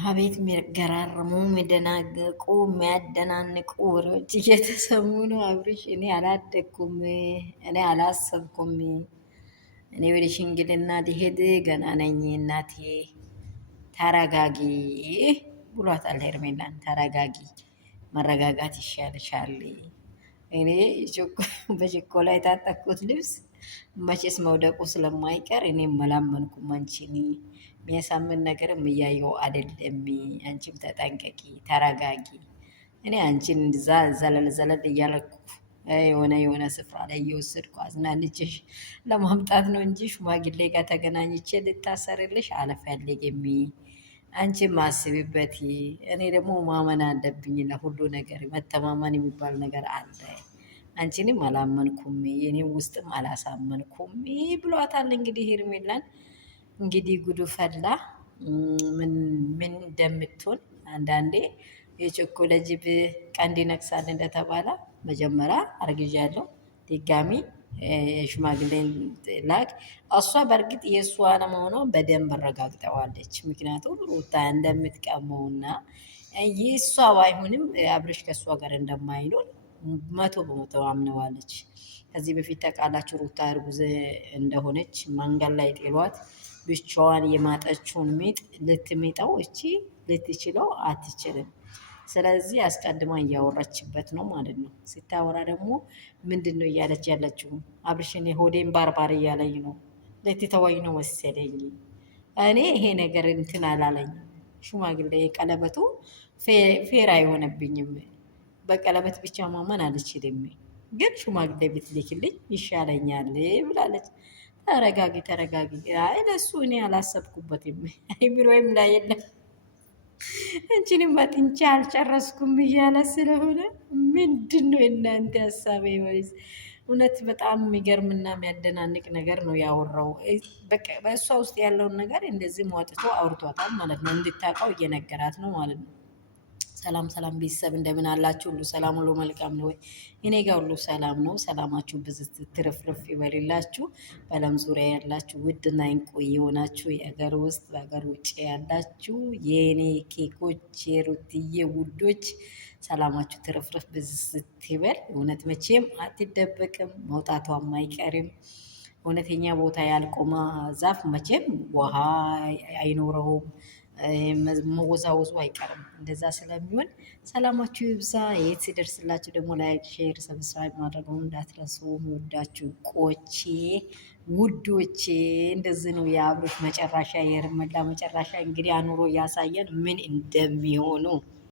አቤት የሚገራርሙ የሚደናገቁ የሚያደናንቁ ወሬዎች እየተሰሙ ነው። አብርሽ እኔ አላደግኩም፣ እኔ አላሰብኩም። እኔ ወደ ሽምግልና ሊሄድ ገና ነኝ። እናቴ ተረጋጊ ብሏታል ሄርሜላን። ተረጋጊ፣ መረጋጋት ይሻልሻል። እኔ በችኮላ የታጠቅኩት ልብስ መቼስ መውደቁ ስለማይቀር እኔም መላመንኩም አንቺን የሚያሳምን ነገርም እያየው አይደለም። አንቺም ተጠንቀቂ፣ ተረጋጊ። እኔ አንቺን ዘለል ዘለል እያለኩ የሆነ ስፍራ ላይ እየወሰድኩ አዝናንቼሽ ለማምጣት ነው እንጂ ሽማግሌ ጋር ተገናኝቼ ልታሰርልሽ አልፈልግም። አንቺም አስቢበት። እኔ ደግሞ ማመን አለብኝ ለሁሉ ነገር፣ መተማመን የሚባል ነገር አለ። አንቺንም አላመንኩም፣ የኔም ውስጥም አላሳመንኩም ብሏታል። እንግዲህ ሄርሜላን እንግዲህ ጉዱ ፈላ። ምን እንደምትሆን አንዳንዴ የቸኮለ ጅብ ቀንድ ይነክሳል እንደተባለ መጀመሪያ አርግዣለሁ፣ ድጋሚ ሽማግሌ ላክ። እሷ በእርግጥ የእሷ አለመሆኗን በደንብ አረጋግጠዋለች። ምክንያቱም ሩታ እንደምትቀመውና የእሷ ባይሆንም አብርሽ ከእሷ ጋር እንደማይኖር 100% አምነዋለች። ከዚህ በፊት ተቃላችሁ ሩታ እርጉዝ እንደሆነች መንገድ ላይ ጥሏት ብቻዋን የማጠችውን ሚጥ ልትሚጠው እቺ ልትችለው አትችልም። ስለዚህ አስቀድማ እያወራችበት ነው ማለት ነው። ስታወራ ደግሞ ምንድን ነው እያለች ያለችው? አብርሽን ሆዴን ባርባር እያለኝ ነው፣ ልትተወኝ ነው መሰለኝ። እኔ ይሄ ነገር እንትን አላለኝ። ሽማግሌ ቀለበቱ ፌር አይሆነብኝም። በቀለበት ብቻ ማመን አልችልም፣ ግን ሽማግሌ ብትልክልኝ ይሻለኛል ብላለች። ተረጋጊ ተረጋጊ። አይ ለሱ እኔ አላሰብኩበትም። አይምሮዬም ላይ የለም። እንቺንም መጥንቻ አልጨረስኩም እያለ ስለሆነ ምንድን ነው የእናንተ ሀሳብ? ወይስ እውነት በጣም የሚገርምና የሚያደናንቅ ነገር ነው ያወራው። በእሷ ውስጥ ያለውን ነገር እንደዚህ ሟጥቶ አውርቷታል ማለት ነው። እንድታውቀው እየነገራት ነው ማለት ነው። ሰላም ሰላም ቤተሰብ እንደምን አላችሁ? ሁሉ ሰላም፣ ሁሉ መልካም ነው ወይ? እኔ ጋር ሁሉ ሰላም ነው። ሰላማችሁ ብዝት ትርፍርፍ ይበልላችሁ። በዓለም ዙሪያ ያላችሁ ውድና እንቁ የሆናችሁ የሀገር ውስጥ በሀገር ውጭ ያላችሁ የእኔ ኬኮች የሩትዬ ውዶች ሰላማችሁ ትርፍርፍ ብዝት ይበል። እውነት መቼም አትደበቅም፣ መውጣቷም አይቀርም። እውነተኛ ቦታ ያልቆመ ዛፍ መቼም ውሃ አይኖረውም፣ መወዛወዙ አይቀርም። እንደዛ ስለሚሆን ሰላማችሁ ይብዛ። የት ሲደርስላችሁ ደግሞ ላይክ፣ ሼር፣ ሰብስክራይብ ማድረገውን እንዳትረሱ። የሚወዳችሁ ቆቼ ውዶቼ፣ እንደዚህ ነው የአብርሽ መጨረሻ፣ የሄርሜላ መጨረሻ። እንግዲህ አኑሮ ያሳየን ምን እንደሚሆኑ